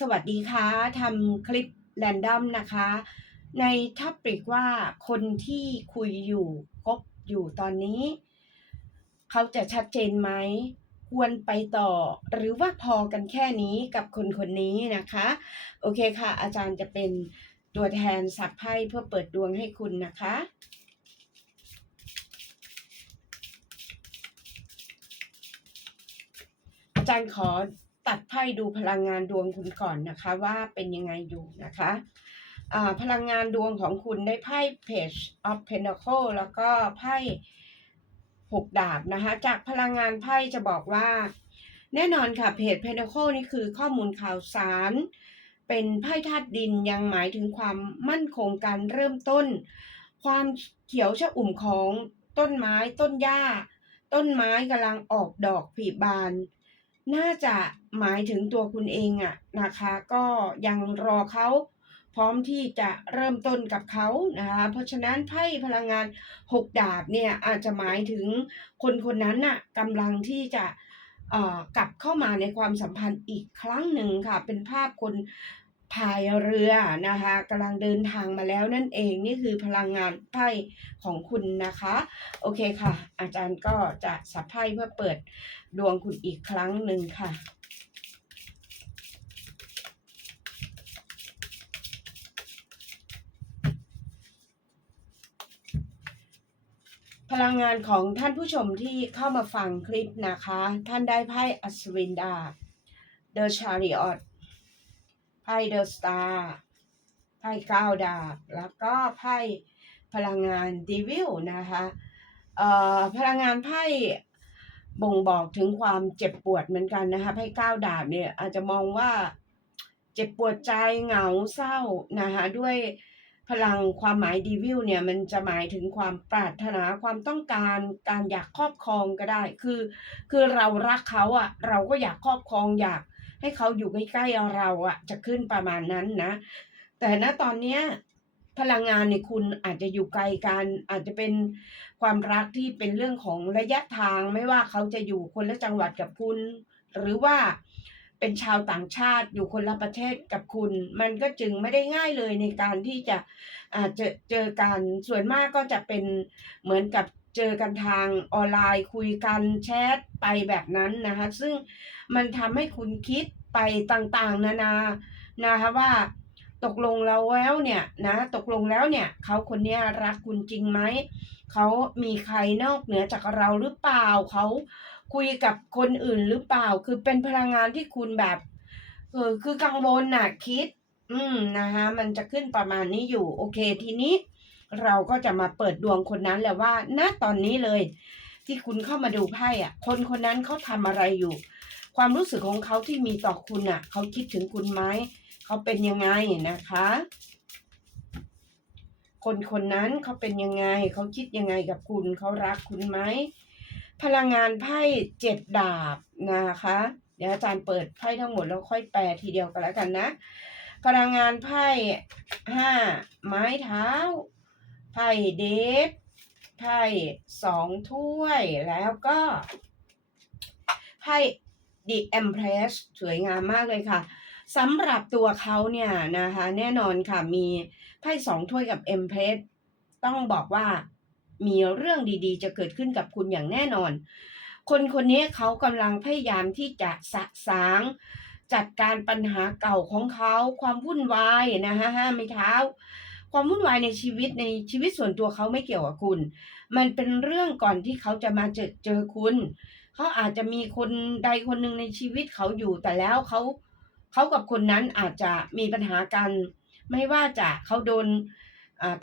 สวัสดีค่ะทำคลิปแรนดอมนะคะ ในท็อปิกว่าคนที่คุยอยู่คบอยู่ตอนนี้ เขาจะชัดเจนไหม ควรไปต่อหรือว่าพอกันแค่นี้กับคนคนนี้นะคะ โอเคค่ะ อาจารย์จะเป็นตัวแทนสักไพ่เพื่อเปิดดวงให้คุณนะคะอาจารย์ขอ ตัดไพ่ดูพลังงานดวงคุณก่อนนะคะว่าเป็นยังไงอยู่นะคะอ่าพลังงานดวงของคุณได้ไพ่ Page of Pentacle แล้วก็ไพ่หกดาบนะคะจากพลังงานไพ่จะบอกว่า แน่นอนค่ะ Page Pentacle นี่คือข้อมูลข่าวสาร เป็นไพ่ธาตุดินยังหมายถึงความมั่นคงการเริ่มต้น ความเขียวชะอุ่มของต้นไม้ต้นหญ้า ต้นไม้กำลังออกดอกผลิบาน น่าจะหมายถึงตัวคุณเองอะนะคะ ก็ยังรอเขาพร้อมที่จะเริ่มต้นกับเขานะคะ เพราะฉะนั้นไพ่พลังงานหกดาบเนี่ยอาจจะหมายถึงคนคนนั้นน่ะกำลังที่จะเอ่อกลับเข้ามาในความสัมพันธ์อีกครั้งหนึ่งค่ะ เป็นภาพคน พายเรือนะคะกำลังเดินทางมาแล้วนั่นเองนี่คือพลังงานไพ่ของคุณนะคะ โอเคค่ะ อาจารย์ก็จะสับไพ่เพื่อเปิดดวงคุณอีกครั้งหนึ่งค่ะพลังงานของท่านผู้ชมที่เข้ามาฟังคลิปนะคะ ท่านได้ไพ่อัศวินดา The Chariot ไพ่ The Star ไพ่ก้าดาบ แล้วก็ไพ่พลังงาน Devil นะคะเอ่อพลังงานไพ่บ่งบอกถึงความเจ็บปวดเหมือนกันนะคะไพ่ก้าดาบเนี่ยอาจจะมองว่าเจ็บปวดใจเหงาเศร้านะคะด้วยพลังความหมายดีวิลเนี่ยมันจะหมายถึงความปรารถนาความต้องการการอยากครอบครองก็ได้ คือ คือเรารักเขาอะเราก็อยากครอบครองอยาก ให้เขาอยู่ใกล้ๆเราอะจะขึ้นประมาณนั้นนะ แต่ณตอนเนี้ยพลังงานในคุณอาจจะอยู่ไกลกันอาจจะเป็นความรักที่เป็นเรื่องของระยะทางไม่ว่าเขาจะอยู่คนละจังหวัดกับคุณ หรือว่า เป็นชาวต่างชาติอยู่คนละประเทศกับคุณ มันก็จึงไม่ได้ง่ายเลยในการที่จะอาจจะเจอกันส่วนมากก็จะเป็นเหมือนกับเจอกันทางออนไลน์คุยกันแชทไปแบบนั้นนะคะ ซึ่งมันทำให้คุณคิดไปต่างๆ นานานะคะว่า ตกลงแล้วแล้วเนี่ยนะตกลงแล้วเนี่ยเขาคนนี้รักคุณจริงไหมเขามีใครนอกเหนือจากเราหรือเปล่าเขาคุยกับคนอื่นหรือเปล่า คือเป็นพลังงานที่คุณแบบเออคือกังวลน่ะคิด อืมนะคะมันจะขึ้นประมาณนี้อยู่ โอเคทีนี้ เราก็จะมาเปิดดวงคนนั้นแหละว่าณตอนนี้เลย ที่คุณเข้ามาดูไพ่อะ คนคนนั้นเขาทำอะไรอยู่ ความรู้สึกของเขาที่มีต่อคุณอะเขาคิดถึงคุณไหม เขาเป็นยังไงนะคะ คนคนนั้นเขาเป็นยังไง เขาคิดยังไงกับคุณเขารักคุณไหมพลังงานไพ่เจ็ดดาบนะคะ เดี๋ยวอาจารย์เปิดไพ่ทั้งหมดแล้วค่อยแปลทีเดียวกันแล้วกันนะ พลังงานไพ่ห้าไม้เท้า ไพ่เดทไพ่สองถ้วยแล้วก็ไพ่ The Empress สวยงามมากเลยค่ะ สำหรับตัวเขาเนี่ยนะคะแน่นอนค่ะมีไพ่สองถ้วยกับ Empress ต้องบอกว่ามีเรื่องดีๆ จะเกิดขึ้นกับคุณอย่างแน่นอน คนคนนี้เขากำลังพยายามที่จะสะสาง จัดการปัญหาเก่าของเขาความวุ่นวายนะคะห้าไม่เท้า ความวุ่นวายในชีวิตในชีวิตส่วนตัวเขาไม่เกี่ยวกับคุณ มันเป็นเรื่องก่อนที่เขาจะมาเจอเจอคุณ เขาอาจจะมีคนใดคนหนึ่งในชีวิตเขาอยู่แต่แล้วเขา เขากับคนนั้นอาจจะมีปัญหากัน ไม่ว่าจะเขาโดน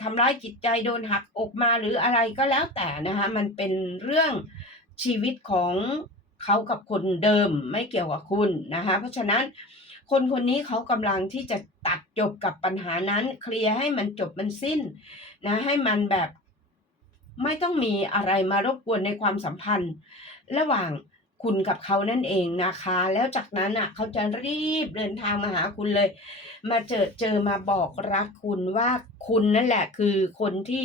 ทำร้ายจิตใจโดนหักอกมาหรืออะไรก็แล้วแต่นะคะมันเป็นเรื่องชีวิตของเขากับคนเดิมไม่เกี่ยวกับคุณนะคะเพราะฉะนั้นคนคนนี้เขากำลังที่จะตัดจบกับปัญหานั้น เคลียร์ให้มันจบมันสิ้นนะให้มันแบบไม่ต้องมีอะไรมารบกวนในความสัมพันธ์ ระหว่าง คุณกับเขานั่นเองนะคะ แล้วจากนั้นอะเขาจะรีบเดินทางมาหาคุณเลย มาเจอเจอมาบอกรักคุณว่าคุณนั่นแหละคือคนที่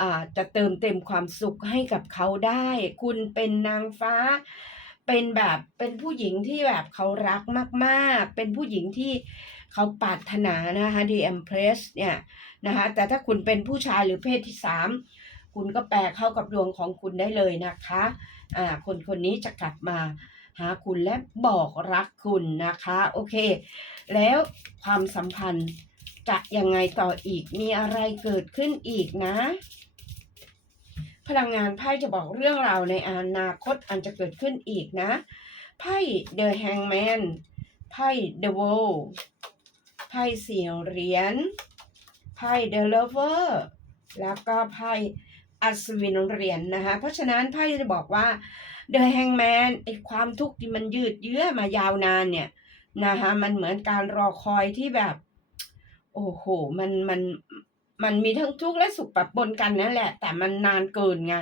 อ่าจะเติมเต็มความสุขให้กับเขาได้ คุณเป็นนางฟ้า เป็นแบบเป็นผู้หญิงที่แบบเขารักมากๆ เป็นผู้หญิงที่เขาปรารถนานะคะ The Empress เนี่ยนะคะแต่ถ้าคุณเป็นผู้ชายหรือเพศที่สามคุณก็แปลเข้ากับดวงของคุณได้เลยนะคะ อ่าคนคนนี้จะกลับมาหาคุณและบอกรักคุณนะคะ โอเค แล้วความสัมพันธ์จะยังไงต่ออีกมีอะไรเกิดขึ้นอีกนะ พลังงานไพ่จะบอกเรื่องราวในอนาคตอันจะเกิดขึ้นอีกนะไพ่ The Hangman ไพ่ The World ไพ่สี่เหรียญไพ่ The Lover แล้วก็ไพ่ อัศวินเหรียญนะคะ เพราะฉะนั้นไพ่จะบอกว่า The Hangman ไอความทุกข์ที่มันยืดเยื้อมายาวนานเนี่ยนะคะมันเหมือนการรอคอยที่แบบ โอ้โห มันมันมันมีทั้งทุกข์และสุขปะปนกันนั่นแหละ แต่มันนานเกินไง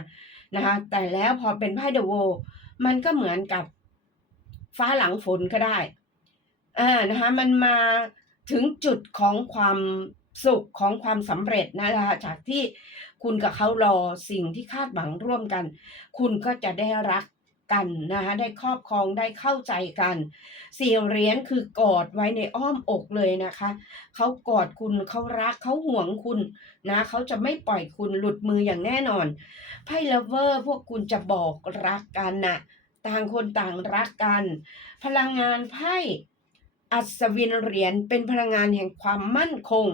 นะคะแต่แล้วพอเป็นไพ่เดอะโวมันก็เหมือนกับฟ้าหลังฝนก็ได้อ่านะคะมันมาถึงจุดของความ สุขของความสำเร็จนะคะจากที่คุณกับเขารอสิ่งที่คาดหวังร่วมกัน คุณก็จะได้รักกันนะคะได้ครอบครองได้เข้าใจกันสี่เหรียญคือกอดไว้ในอ้อมอกเลยนะคะเขากอดคุณเขารักเขาห่วงคุณนะเขาจะไม่ปล่อยคุณหลุดมืออย่างแน่นอนไพ่เลเวอร์พวกคุณจะบอกรักกันนะ่ะต่างคนต่างรักกัน พลังงานไพ่อัศวินเหรียญเป็นพลังงานแห่งความมั่นคง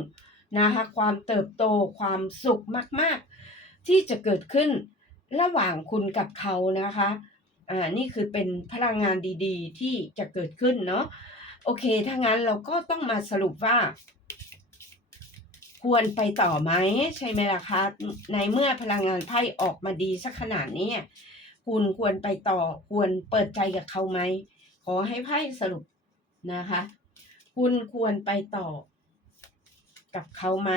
นะคะความเติบโตความสุขมาก ๆ ที่จะเกิดขึ้นระหว่างคุณกับเขานะคะอ่านี่คือเป็นพลังงานดี ๆ ที่จะเกิดขึ้นเนาะโอเค ถ้างั้นเราก็ต้องมาสรุปว่า ควรไปต่อไหมใช่ไหมล่ะคะ ในเมื่อพลังงานไพ่ออกมาดีสักขนาดนี้คุณควรไปต่อควรเปิดใจกับเขาไหม ขอให้ไพ่สรุปนะคะ คุณควรไปต่อ กับเขาไหม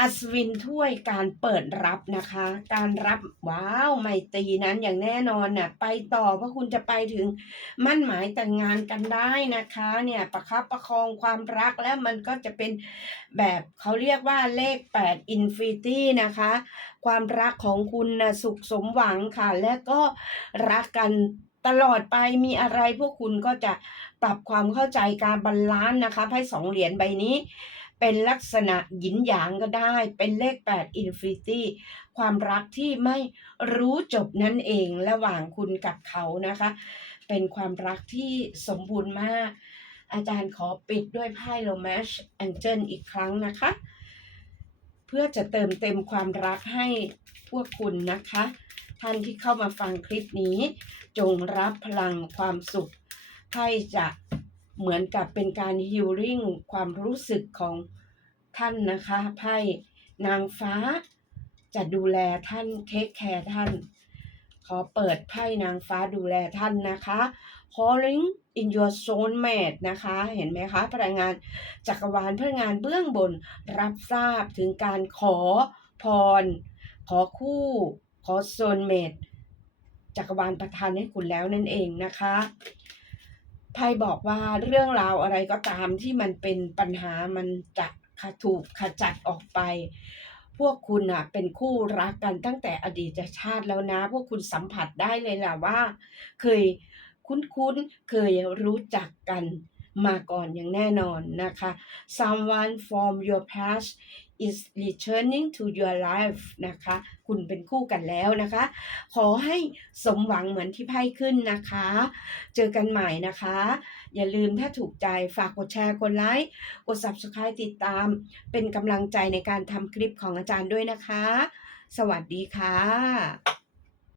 อัศวินถ้วยการเปิดรับนะคะ การรับว้าวไม่ตีนั้นอย่างแน่นอนน่ะไปต่อเพราะคุณจะไปถึงมั่นหมายแต่งงานกันได้นะคะ เนี่ยประคับประคองความรักแล้วมันก็จะเป็นแบบเขาเรียกว่าเลข 8 Infinity นะคะ ความรักของคุณนะสุขสมหวังค่ะ และก็รักกันตลอดไปมีอะไรพวกคุณก็จะปรับความเข้าใจการบาลานซ์นะคะไพ่สองเหรียญใบนี้ เป็นลักษณะหยินหยางก็ได้ เป็นเลข 8 Infinity ความรักที่ไม่รู้จบนั่นเองระหว่างคุณกับเขานะคะ เป็นความรักที่สมบูรณ์มาก อาจารย์ขอปิดด้วยไพ่โรแมชแองเจิลอีกครั้งนะคะ เพื่อจะเติมเต็มความรักให้พวกคุณนะคะ ท่านที่เข้ามาฟังคลิปนี้ จงรับพลังความสุขไพ่จะ เหมือนกับเป็นการฮิลลิ่งความรู้สึกของท่านนะคะไพ่นางฟ้าจะดูแลท่านเทคแคร์ท่าน ขอเปิดไพ่นางฟ้าดูแลท่านนะคะ calling in your soul mate นะคะ เห็นไหมคะ พลังงานจักรวาลพลังงานเบื้องบนรับทราบถึงการขอพร ขอคู่ ขอโซนเมดจักรวาลประทานให้คุณแล้วนั่นเองนะคะ ไพ่บอกว่าเรื่องราวอะไรก็ตามที่มันเป็นปัญหามันจะถูกขจัดออกไป พวกคุณอะเป็นคู่รักกันตั้งแต่อดีตชาติแล้วนะ พวกคุณสัมผัสได้เลยล่ะว่า เคยคุ้นๆเคยรู้จักกัน มาก่อนอย่างแน่นอนนะคะ someone from your past is returning to your life นะคะ คุณเป็นคู่กันแล้วนะคะ ขอให้สมหวังเหมือนที่ไพ่ขึ้นนะคะ เจอกันใหม่นะคะ อย่าลืมถ้าถูกใจฝากกดแชร์ กดไลค์ กด subscribe ติดตาม เป็นกำลังใจในการทำคลิปของอาจารย์ด้วยนะคะ สวัสดีค่ะ